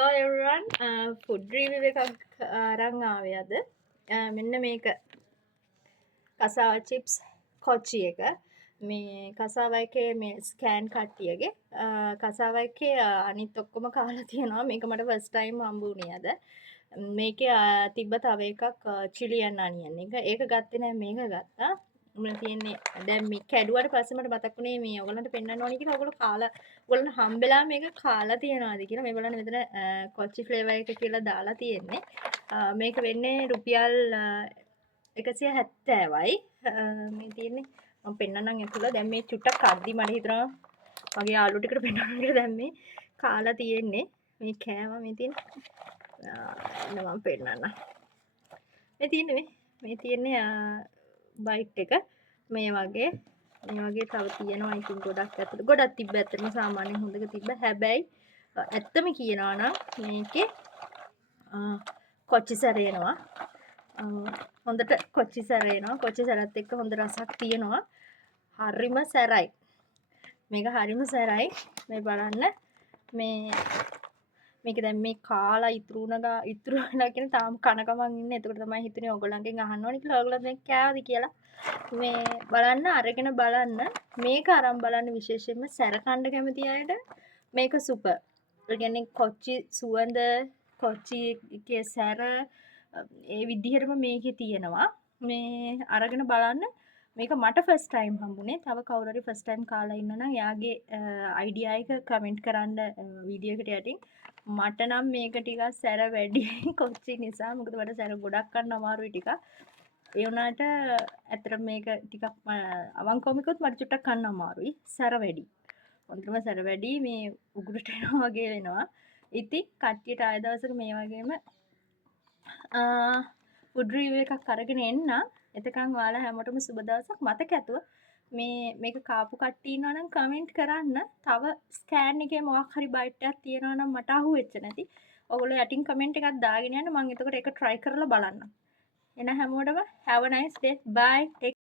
Hello everyone, food review එකක් අරන් ආවේ අද. මෙන්න මේක කසාව චිප්ස් කොච්චි එක. මේ කසාව එකේ මේ ස්කෑන් කට්ටියගේ කසාව එකේ අනිත් ඔක්කොම කාලා තියෙනවා. මේක මට ෆස්ට් ටයිම් හම්බ වුණේ අද. මේකේ තිබ්බ තව එකක් චිලියන් අනියන් එක. ඒක ගත්තේ නෑ, මේක ගත්තා. මම තියෙන්නේ දැන් මේ කැඩුවට පස්සේ මට මතක් වුණේ මේ ඔයගලන්ට පෙන්වන්න ඕනේ කියලා. ඔයගොල්ලෝ කාලා ඔයගලන්ට හම්බෙලා මේක කාලා තියනවාද කියලා. මේ බලන්න මෙතන කොච්චි ෆ්ලේවර් එක කියලා දාලා තියෙන්නේ. මේක වෙන්නේ රුපියල් 170යි. මේ තියෙන්නේ මම පෙන්වන්නම් ඇතුළ. දැන් මේ චුට්ටක් අද්දි මට හිතෙනවා මගේ යාළුවෝ ටිකට පෙන්වන්න කියලා. දැන් මේ කාලා තියෙන්නේ. මේ කෑම මේ තියෙන්නේ මම පෙන්වන්නම්. මේ තියෙන්නේ බයිට් එක මේ වගේ තව තියෙනවා. ඉතින් ගොඩක් ඇතුළේ ගොඩක් තිබ්බ. ඇත්තටම සාමාන්‍යයෙන් හොඳක තිබ්බ. හැබැයි ඇත්තම කියනවා නම් මේකේ කොච්චි සැරේනවා. හොඳට කොච්චි සැරේනවා. කොච්චි සැරත් එක්ක හොඳ රසක් තියෙනවා. හරිම සැරයි. මේක හරිම සැරයි. මේ බලන්න මේක දැන් මේ කාලා ඉතුරු වෙලා කියන තාම කනකමන් ඉන්නේ. එතකොට තමයි හිතුනේ ඔයගොල්ලන්ගෙන් අහන්න ඕනේ කියලා. ඔයගොල්ලෝ මේක කෑවද කියලා. මේ බලන්න අරගෙන බලන්න. මේක අරන් බලන්න විශේෂයෙන්ම සැර කන්න කැමති අයට මේක සුපර්. ඒ කියන්නේ කොච්චි සුවඳ, කොච්චි එකේ සැර ඒ විදිහටම මේකේ තියෙනවා. මේ අරගෙන බලන්න. මේක මට ෆස්ට් ටයිම් හම්බුනේ. තව කවුරු හරි ෆස්ට් ටයිම් කාලා ඉන්නවා නම් එයාගේ අයිඩියා එක කමෙන්ට් කරන්න වීඩියෝ එකට යටින්. මට නම් මේක ටිකක් සැර වැඩි කොච්චි නිසා. මොකද මට සැර ගොඩක් කන්න අමාරුයි ටිකක්. ඒ වුණාට ඇත්තට මේක ටිකක් අවංකවම කිව්වොත් මට චුට්ටක් කන්න අමාරුයි. සැර වැඩි. හොඳටම සැර වැඩි. මේ උගුරට එනවා වගේ වෙනවා. ඉතින් කට්ටියට ආය දවසක මේ වගේම ෆුඩ් රිවිව් එකක් අරගෙන එන්න. එතකන් ඔයාලා හැමෝටම සුබ දවසක්. මතක ඇතුව මේක කාපු කට්ටිය ඉන්නවා නම් කමෙන්ට් කරන්න. තව ස්කෑන් එකේ මොකක් හරි බයිට් එකක් තියෙනවා නම් මට අහුවෙච්ච නැති. ඔයගොල්ලෝ යටින් කමෙන්ට් එකක් දාගෙන යන්න. මම එතකොට ඒක try කරලා බලන්නම්. එන හැමෝටම have a nice day. Bye.